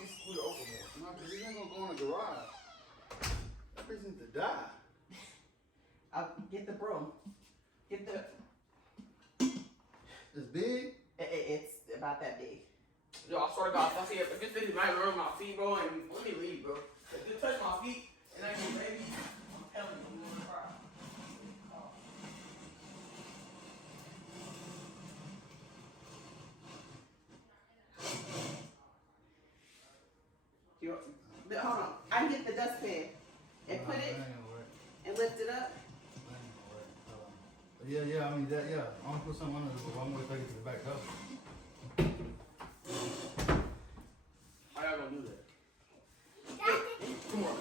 Just scoot it over more. No, because this ain't gonna go in the garage. That bitch needs to die. I'll get the broom. Get the. It's big? It's about that big. Yo, I swear to God, if I see it, if this bitch might ruin my feet, bro, and let me leave, bro. If it touch my feet and I get baby, I'm telling you, I'm gonna cry. Hold on. I can get the dustpan and put it and lift it up. Yeah, I mean, yeah. I'm gonna put something under the door. I'm gonna take it to the back door. How y'all gonna do that? Come on.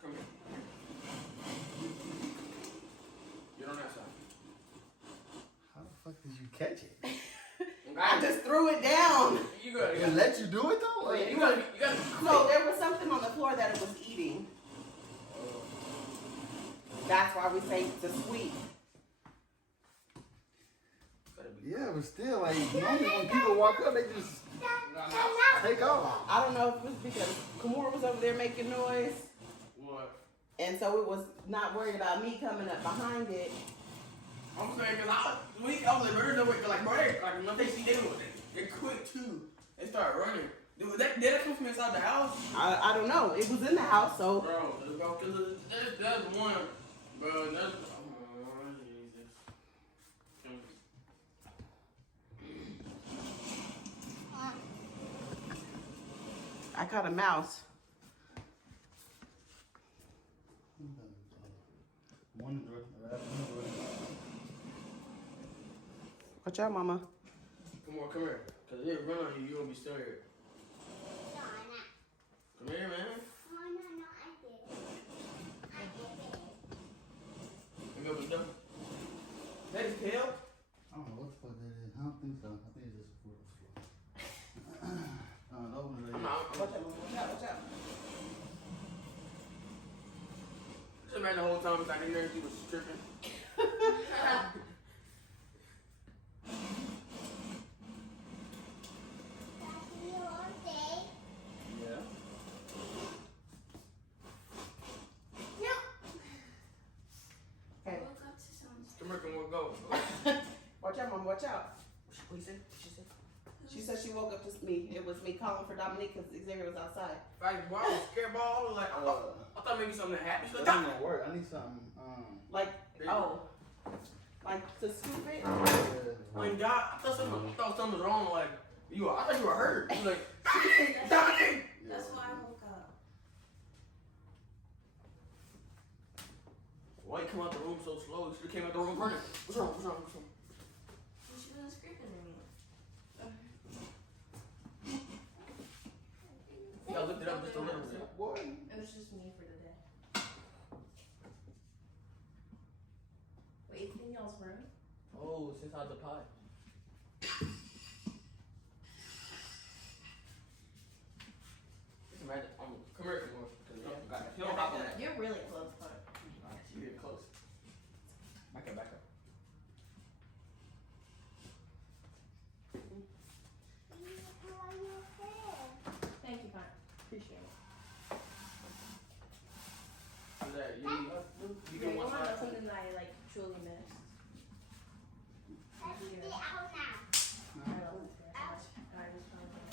Come here. Get on that side. How the fuck did you catch it? I just threw it down. You gotta. It let you do it though? Like, You gotta. So there was something on the floor that it was eating. That's why we say to sweep. yeah, but still, like, normally when people walk up, they just take off. I don't know if it was because Kamora was over there making noise. What? And so it was not worried about me coming up behind it. I'm saying, cause I was like, bro, no way, like, bro, like, when they see them, they quit too. They start running. Did that come from inside the house? I don't know. It was in the house, so. Bro, that's one, bro, that's, oh, Jesus. I caught a mouse. Watch out, Mama. Come here. Cause if it run on you, you're gonna be scared. Come here, man. Come here, window. That is tail? I don't know what the fuck that is. I don't think so. I think it's just a floor. Open it. I'm out. Watch out, Mama. Watch out. Just imagine the whole time I got in there and she was tripping. Yeah. Okay. Come here, go. Watch out, Mama. Watch out. What you say? She said she woke up to me. It was me calling for Dominique because Xavier was outside. Like, bro, I was scared, bro. I was like, I thought maybe something happened. She's That like, ain't gonna work. I need something. Like, like to scoop it. Like, God, I thought something was wrong. Like, I thought you were hurt. I was like, Dominique! That's why I woke up. Why you come out the room so slow? You should have came out the room running. What's wrong? She wasn't screaming at me. Yeah, I looked it up just a little bit. Boy. It was just me for the day. Wait, it's in y'all's room? Oh, it's inside the pot. Just imagine, come here, because you don't hop on that. You're really close, but. You get close. Back up. Thank you, Con. Appreciate it. So that you Yeah, can you watch want to know that. something that I like truly missed? I love it. I just found it.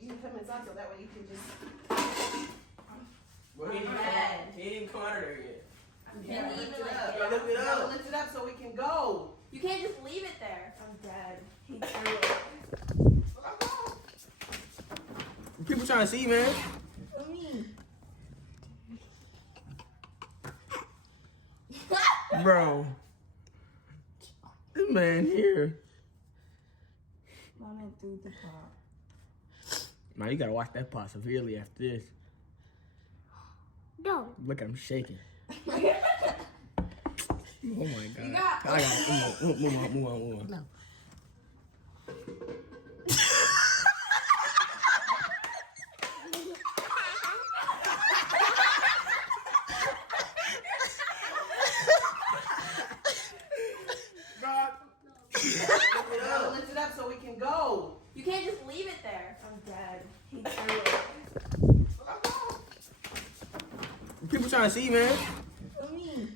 You can come inside so that way you can just. Well, he didn't come out of there yet. Can you even like Yeah, lift it You gotta up. lift it up so we can go. You can't just leave it there. I'm dead. He threw it. People trying to see, man. What do you mean? Bro. This man here. Mama threw the pot. Man, you gotta watch that pot severely after this. No. Look at him shaking. Oh my god. You got- I got move on. No. God trying to see, man. Me.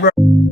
Bro.